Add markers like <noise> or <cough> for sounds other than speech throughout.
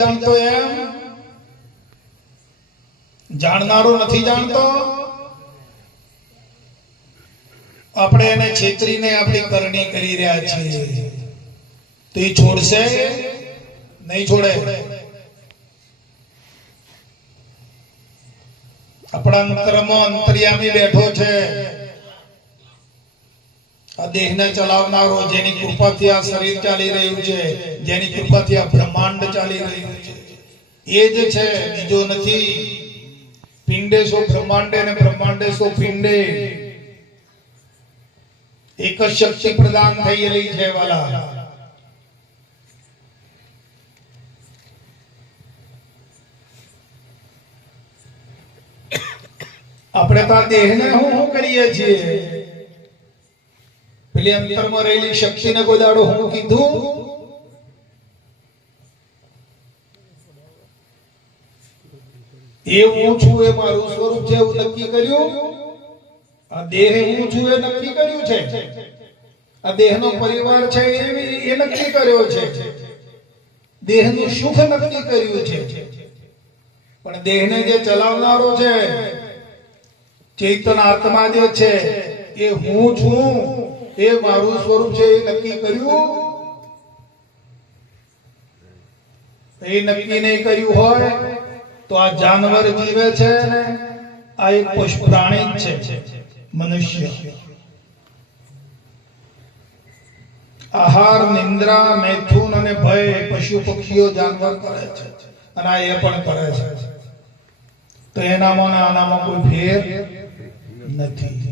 જાણતો એમ? જાણનારો નથી જાણતો? આપણે એને છેતરીને આપણી કરણી કરી રહ્યા છીએ. તો એ છોડશે? નહીં છોડે? આપણા અંતરમાં અંતર્યામી બેઠો છે. દેહને ચલાવનારો જેની કૃપાથી આ શરીર ચાલી રહ્યું છે જેની કૃપાથી આ બ્રહ્માંડ ચાલી રહ્યું છે એ જ છે બીજો નથી પિંડે સો બ્રહ્માંડે ને બ્રહ્માંડે સો પિંડે એક જ શક્તિ પ્રદાન થયેલી છે વાલા આપણે તો આ દેહને હું હું કરીએ છીએ પેલી અંતરમાં રહેલી શક્તિને કોઈ હું કીધું એ હું છું એ મારું સ્વરૂપ છે, એવું નક્કી કર્યું? આ દેહ હું છું એ નક્કી કર્યું છે? આ દેહનો પરિવાર છે એ નક્કી કર્યો છે? દેહનું સુખ નક્કી કર્યું છે? પણ દેહને જે ચલાવનારો છે ચેતન આત્મા જે છે, એ હું છું. એ મારું સ્વરૂપ છે, એ નક્કી કર્યું. એ નક્કી નહીં કર્યું હોય, તો આ જાનવર જીવે છે આ એક પશુ પ્રાણી જ છે, મનુષ્ય. આહાર, નિંદ્રા, મૈથુન અને ભય પશુ પક્ષીઓ જાનવર કરે છે અને આ એ પણ કરે છે. તો એનામાં આનામાં કોઈ ફેર નથી.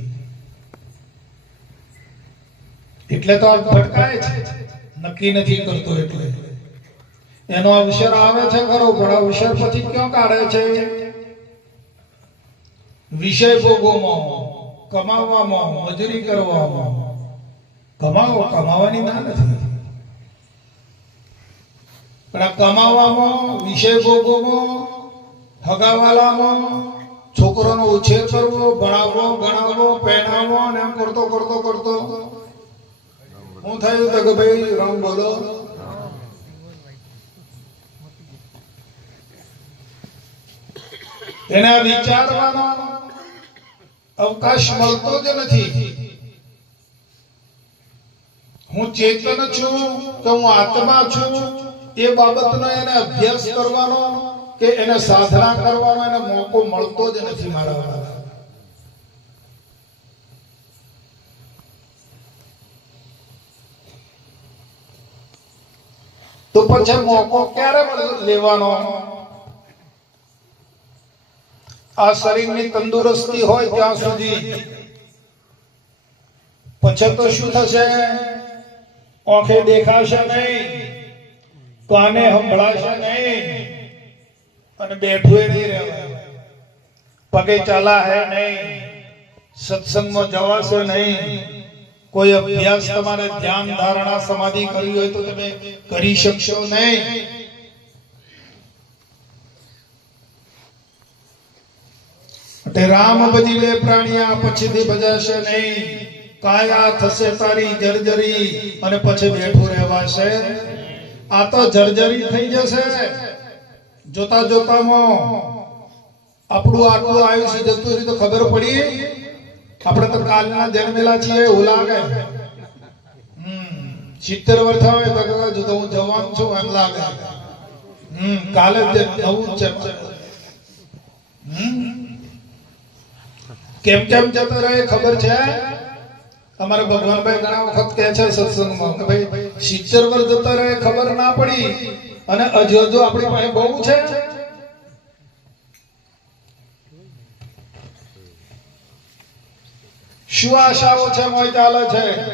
એટલે તો આ છે નક્કી નથી કરતો એટલે. એનો અવસર આવે છે ખરો, પણ અવસર પછી ક્યાં કાઢે છે? વિષય ભોગોમાં કમાવવામાં મજૂરી કરવામાં. કમાવો, કમાવાની ના નથી. પણ આ કમાવામાં, વિષય ભોગોમાં, હગાવાલામાં, છોકરોનો ઉછેર કરવો, ભણાવવો, ગણાવવો પહેણાવવો અને એમ કરતો કરતો કરતો. હું થયું કે ભાઈ, રામ બોલો. એને વિચારવાનો અવકાશ મળતો જ નથી. હું ચેતન છું કે હું આત્મા છું. એ બાબતનો એને અભ્યાસ કરવાનો કે એને સાધના કરવાનો એને મોકો મળતો જ નથી મારા વાલા. તો પછી મોકો ક્યારે લેવાનો? આ શરીરની તંદુરસ્તી હોય ત્યાં સુધી. પછી તો શું થશે? ઓંખે દેખાશે નહીં. કાને સંભળાશે નહીં. અને બેઠું એ નહીં રહેવાય પગે ચાલા હે નહીં. સત્સંગમાં જવાશે નહીં. કોઈ અભ્યાસ તમારે ધ્યાન, ધારણા, સમાધિ કરવી હોય તો તમે કરી શકશો નહીં. તે રામ ભજી લે પ્રાણિયા પછીથી ભજાશે નહીં. કાયા થશે તારી જર્જરી અને પછી બેઠું રહેવાશે. આ તો જર્જરી થઈ જશે. જોતા જોતામાં આપણું આટલું આયુષ્ય જતું રહ્યું તો ખબર પડી? આપણે તો કાલના જન્મેલા છીએ એવું લાગે. સિત્તેર વર્ષ આવે તો કદાચ હું જવાન છું એમ લાગે. હમ, કાલે જ નવું છે. કેમ કેમ જતો રહે ખબર છે? અમારે ભગવાનભાઈ ઘણા વખત કહે છે સત્સંગમાં કે ભાઈ, સિત્તેર વર્ષ જતા રહે ખબર ના પડી. અને હજુ હજુ આપણી પાસે બહુ છે. શું આશાઓ છે મોય ચાલે છે?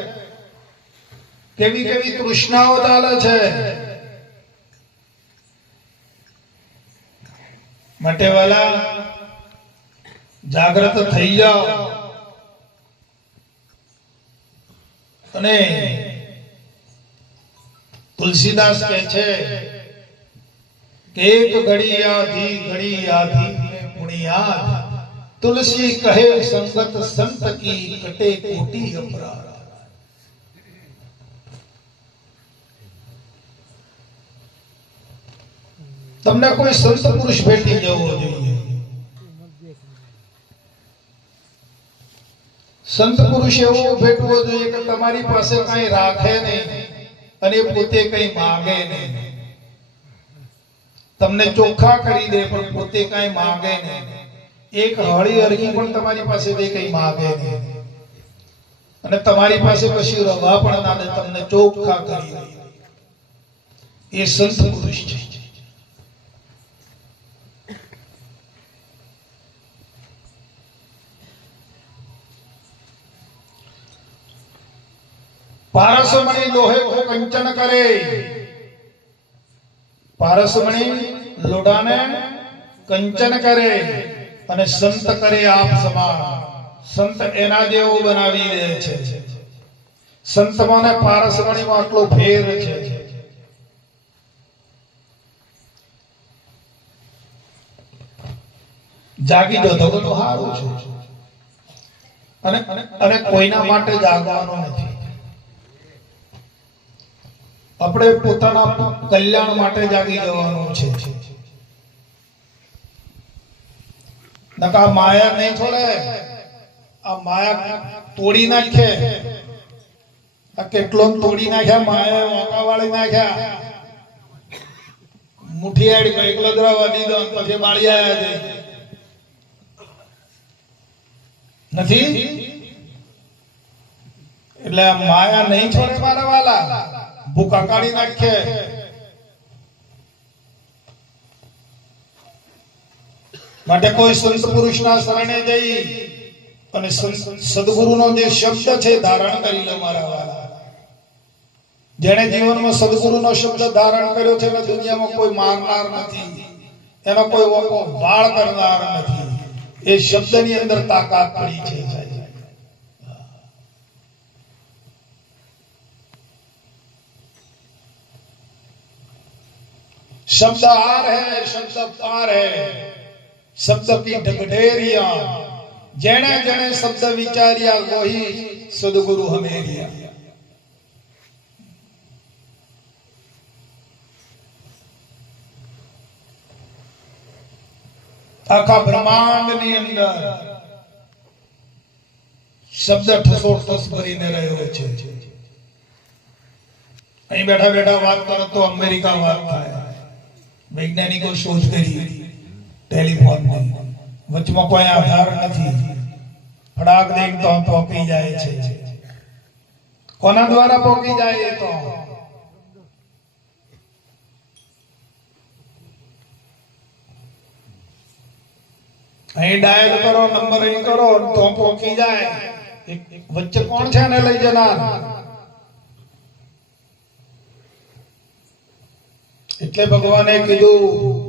કેવી કેવી તૃષ્ણાઓ ચાલે છે? માટે વાલા, જાગ્રત થઈ જાઓ. અને તુલસીદાસ કહે છે કે એક ઘડી આધી ઘડી આધી ને પુણ્યાદ તુલસી કહે, સંગત સંત કી કટે કોટી અપરાધ. તમને કોઈ સંત પુરુષ ભેટી જવો જોઈએ? સંત પુરુષ એવો ભેટવો જોઈએ કે તમારી પાસે કઈ રાખે નહીં અને પોતે કઈ માંગે નહીં. તમને ચોખ્ખા કરી દે, પણ પોતે કઈ માંગે નહીં. એક હળી અરજી પણ તમારી પાસેથી કઈ માગે નહીં. અને તમારી પાસે પછી રવા પણ ના દે, તમને ચોખ્ખા કરી એ સંત પુરુષ છે. પારસમણી લોહે કો કંચન કરે. પારસમણી લોડાને કંચન કરે. અને સંત કરે આપ સમાન. સંત એના જેવો બનાવી દે છે. સંતમાં ને પારસમણીમાં આટલો ફેર છે. જાગી જો તો તો સારું છે. અને અને કોઈના માટે જાગવાનું નથી. આપણે પોતાના કલ્યાણ માટે જાગી જવાનું છે. નકા માયા નહીં છોડે. આ માયા તોડી નાખે. કેટલો તોડી નાખ્યા? માયા વાંકા વાળી નાખ્યા. મુઠિયાડી આડી એકલો દ્રવા દીધો પછી બાળી આયા છે. નથી? એટલે માયા નહીં છોડે મારા વાલા. ભૂકા કાઢી નાખે. માટે કોઈ સંત પુરુષના શરણે જઈ અને સંત- સદગુરુનો જે શબ્દ છે ધારણ કરી લો મારા વાલા જેણે જીવનમાં સદગુરુનો શબ્દ ધારણ કર્યો છે એને દુનિયામાં કોઈ મારનાર નથી એનો કોઈ વપો વાળ કરનાર નથી એ શબ્દની અંદર તાકાત પડી છે સાહેબ. शब्द आर है शब्द पार है શબ્દથી ઢગઢેરિયા. જેણે જેણે શબ્દ વિચાર્યા વહી સદગુરુ હમેરિયા. આખા બ્રહ્માંડની અંદર શબ્દ ઠસો ઠસ ભરીને રહ્યો છે. અહીં બેઠા બેઠા વાત કરો તો અમેરિકા વાત થાય. વૈજ્ઞાનિકો શોધ કરી. ટેલિફોન વચમાં કોઈ આધાર નથી. ફડાક દઈને તો પોકી જાય છે. કોના દ્વારા પોકી જાય એ તો? અહીં ડાયલ કરો, નંબર અહીં કરો, તો પોકી જાય. વચ્ચે કોણ છે ને લઈ જનાર? એટલે ભગવાને કીધું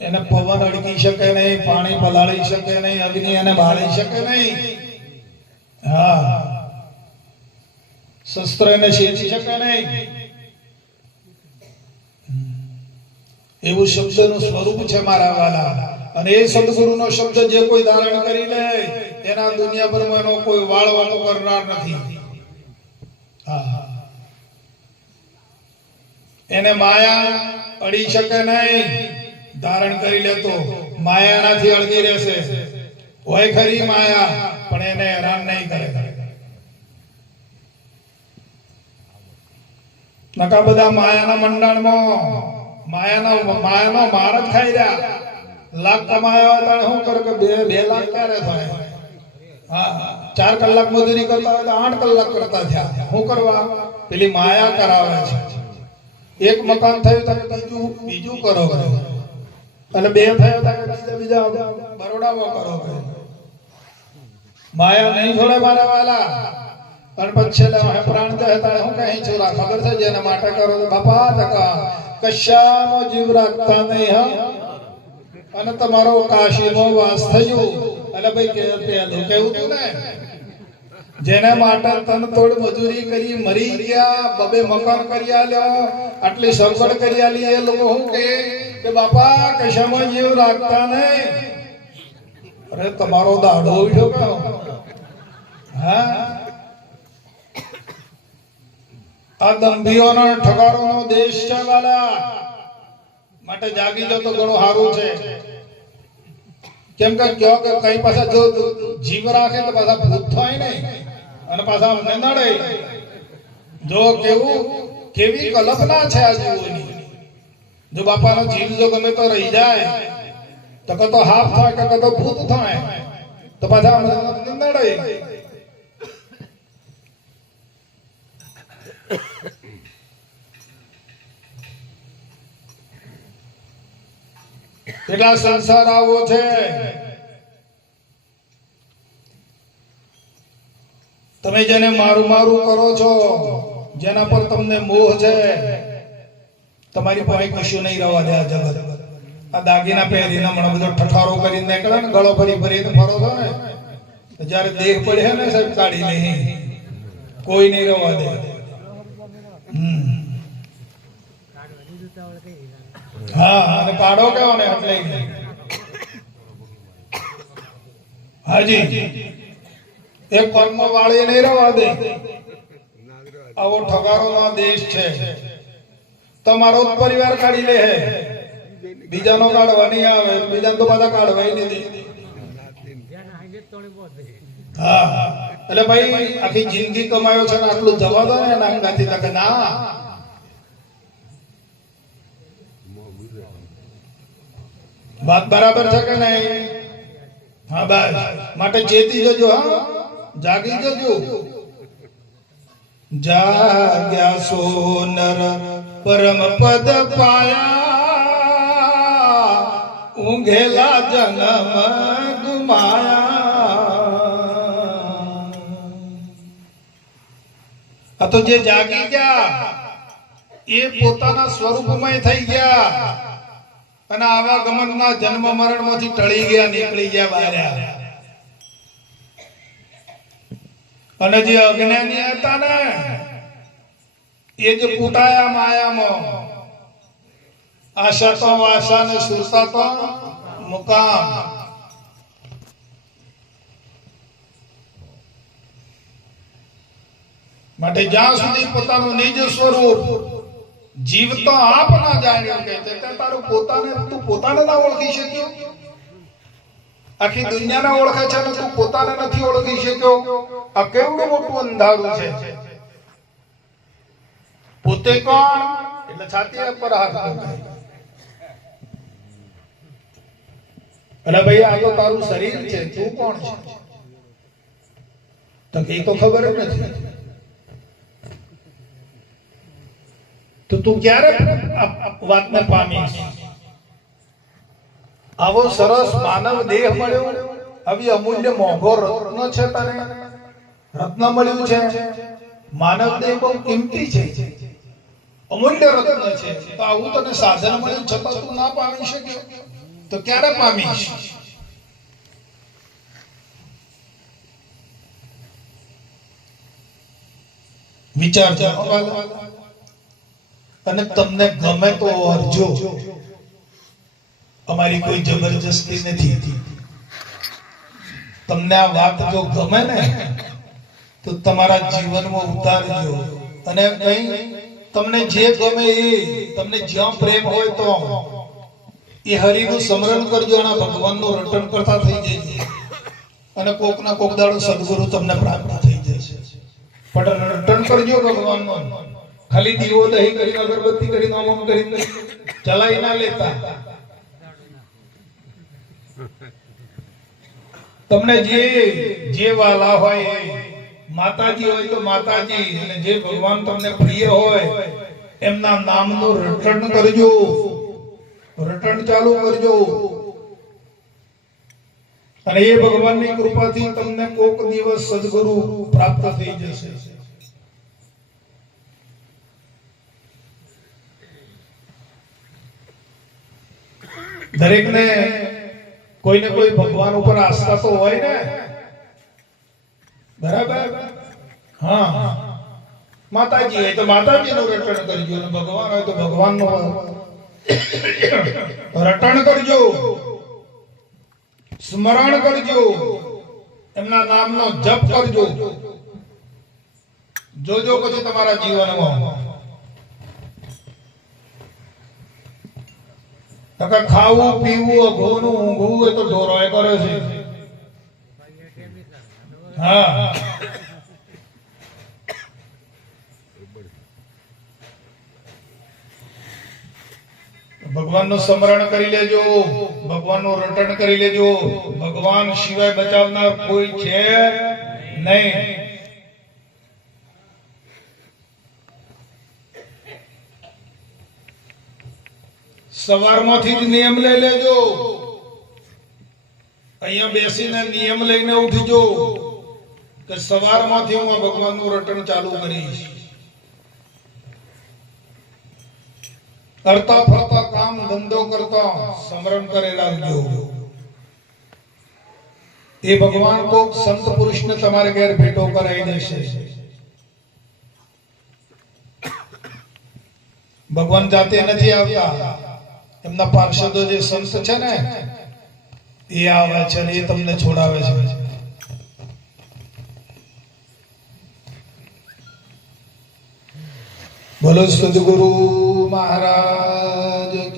એને પવન અડકી શકે નહીં, પાણી પલાળી શકે નહીં, અગ્નિ એને બાળી શકે નહીં. હા. શસ્ત્ર એને છેદી શકે નહીં. એવું શબ્દનું સ્વરૂપ છે મારા વાલા. અને એ સદગુરુનો શબ્દ જે કોઈ ધારણ કરી લે, એના દુનિયાભરમાં એનો કોઈ વાળ વાળો કરનાર નથી. એને માયા અડી શકે નહીં. ધારણ કરી લે તો માયાનાથી અળગી રહેશે. હોય ખરી માયા, પણ એને હેરાન નહીં કરે. નકા બધા માયાના મંડળમાં, માયાનો માયાનો માર જ ખાઈ રહ્યા. લાખ કમાયા હોય તો શું કરો કે બે બે લાખ ક્યારે થાય? ચાર કલાક મજૂરી કરતા હોય તો આઠ કલાક કરતા થયા. શું કરવા? પેલી માયા કરાવે છે. એક મકાન થયું તો બીજું બીજું કરો કરો. અને બે થયો તો બીજા બીજા બરોડામાં કરો માયા નહીં છોડે મારા વાલા. અને પછી વાહે પ્રાણ જાય તારે હું કહી છોરા ખબર છે જેને માટે કરો તો બાપા તકા કશામો જીવ રાખતા નહીં, હ? અને તમારો કાશીનો વાસ થયો. એટલે ભાઈ કે પેલું કેવું તું ને? જેને માટે તન તોડ મજૂરી કરી મરી ગયા, બબે મકાન કરી આલ્યો, આટલી સરગડ કરી આલી. એ લોકો હું કે કે બાપા, કશામાં જીવ રાખતા નહીં. અરે, તમારો દાડો ઉઠ્યો કયો હા? આ દંભીઓનો ઠગારોનો દેશ છે વાલા. માટે જાગી જો તો ઘણું સારું છે. કેમ કે કયો કે કઈ પાછા જો જીવ રાખે તો પાછા ભૂત થાય નહીં. અને પાછા અમને નડે જો કેવું, કેવી કલ્પના છે આ જો બાપાનો જીવ જો ગમે તો રહી જાય, તો કતો હાફ થાય કે કતો ભૂત થાય, તો પાછા અમને નડે કેટલા સંસાર આવો છે? તમે જેને મારું મારું કરો છો, જેના પર તમને મોહ છે, તમારી પાસે કશું નહીં રહેવા દે આ જગત. આ દાગીના પહેરીને હમણાં બધો ઠઠારો કરીને નીકળે ને, ગળો ભરી ભરીને ફરો છો ને જયારે દેહ પડે ને સાહેબ, કાઢી નહીં કોઈ નહીં રહેવા દે. હા, અને કાઢો કેવો ને એટલે હાજી. એક કર્મ વાળી નહીં રહેવા દે. આવો ઠગારો નો દેશ છે. તમારો પરિવાર કાઢી લે હે. બીજાનો કાઢવા નહીં આવે, બીજાને તો બધા કાઢવા નહીં હા. એટલે ભાઈ, આખી જિંદગી કમાયો છે આટલું જવા દો ને નામ અંગાથી તકે ના. વાત બરાબર છે કે નહીં? હા, બસ. માટે ચેતી જજો હા. જાગી જજો. જાગ્યા સોનર પરમ પદ પાયા. ઊંઘેલા જન્મ ગુમાયા. આ તો જે જાગી ગયા, એ પોતાના સ્વરૂપમય થઈ ગયા. અને આવા ગમનના જન્મ મરણમાંથી ટળી ગયા, નીકળી ગયા બહાર અને જે અજ્ઞાની હતા ને, એ જે કૂટાયા માયામાં. આશા તો આશા ને સુરતા તો મુકામ. માટે જ્યાં સુધી પોતાનું નિજ સ્વરૂપ જીવ તો આપ ના જાણ્યો કે તે તારું પોતાને, તું પોતાને ના ઓળખી શક્યો? આખી દુનિયાને ઓળખે છે અને તું પોતાને નથી ઓળખી શક્યો. આ કેવડું મોટું અંધારું છે? પોતે કોણ? એટલે છાતી પર હાથ મૂકે. ભાઈ, આ તો તારું શરીર છે. તું કોણ છે? તો કઈ તો ખબર જ નથી. તો તું ક્યારે વાતને પામીશ? આવો સરસ માનવ દેહ મળ્યો. આવી અમૂલ્ય મોંઘો રત્ન છે તને. રત્ન મળ્યું છે. માનવ દેહ બહુ કિંમતી છે. અમૂલ્ય રત્ન છે. તો આવું તને સાધન મળ્યું છતાં તું ના પામી શક્યો. તો ક્યારે પામીશ? વિચાર અને તમને ગમે તો અરજો. અમારી કોઈ જબરજસ્તી નથી. તમને આ વાત જો ગમે ને, તો તમારા જીવનમાં ઉતારજો. અને કઈ તમને જે ગમે એ, તમને જ્યાં પ્રેમ હોય તો એ હરિનું સ્મરણ કરજો અને ભગવાનનું રટણ કરતા થઈ જઈએ અને કોક ના કોક દાડો સદગુરુ તમને પ્રાપ્ત થઈ જશે. પણ રટણ કરજો ભગવાનનું. ખાલી દીવો દહીં કરીને અગરબત્તી કરીને અમમ કરીને ચલાવી ના લેતા. તમને જે જે વાલા હોય, માતાજી હોય તો માતાજી, અને જે ભગવાન તમને પ્રિય હોય, એમના નામનું રટણ કરજો. રટણ ચાલુ કરજો. અને એ ભગવાનની કૃપાથી તમને કોક દિવસ સદગુરુ પ્રાપ્ત થઈ જશે. દરેકને કોઈને કોઈ ભગવાન ઉપર આસ્થા તો હોય ને? બરાબર? હા. માતાજી હોય તો માતાજીનું રટણ કરજો અને ભગવાન હોય તો ભગવાનનું <coughs> રટણ કરજો. સ્મરણ કરજો. એમના નામનો જપ કરજો. જોજો પછી તમારા જીવનમાં. કાકા ખાવું, પીવું, અઘોનું, ઊંઘવું એ તો ઢોરોએ કરે છે. હા. ભગવાનનું સ્મરણ કરી લેજો, ભગવાનનું રટણ કરી લેજો. ભગવાન સિવાય બચાવનાર કોઈ છે નહીં. સવારમાંથી જ નિયમ લઈ લેજો. અહીંયા બેસીને નિયમ લઈને ઉઠજો કે સવારમાંથી હું આ ભગવાનનું રટણ ચાલુ કરીશ. કરતા ફરતા કામ ધંધો કરતા સમરણ કરેલા એ ભગવાન કોક સંત પુરુષને તમારે ઘેર ભેટો કરાવી દેશે. ભગવાન જાતે નથી આવતા. એમના પાર્ષદો જે સંત છે ને, એ આવે છે એ તમને છોડાવે છે. બોલો સદગુરુ મહારાજ.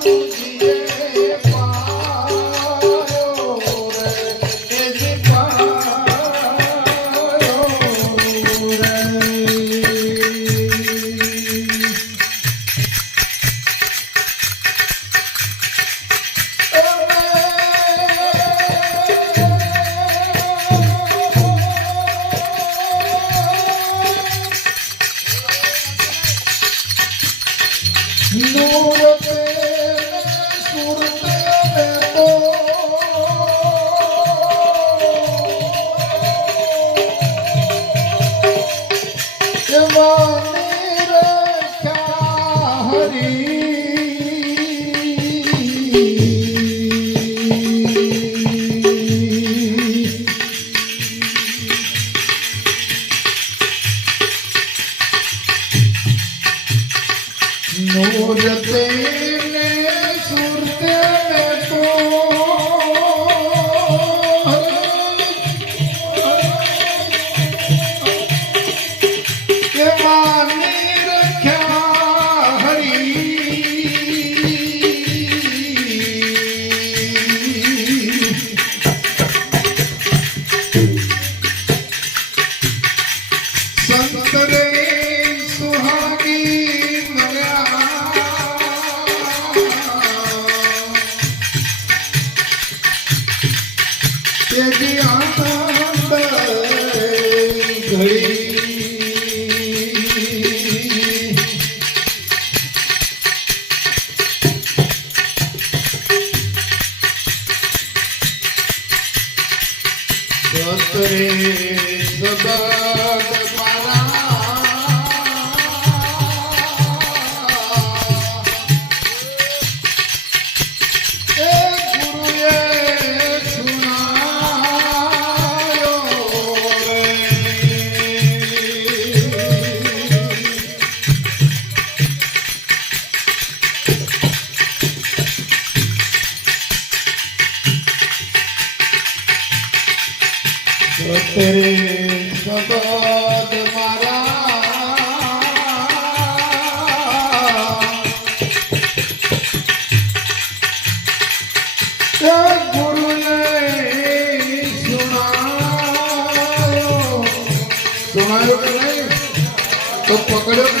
dia. ઘડી તો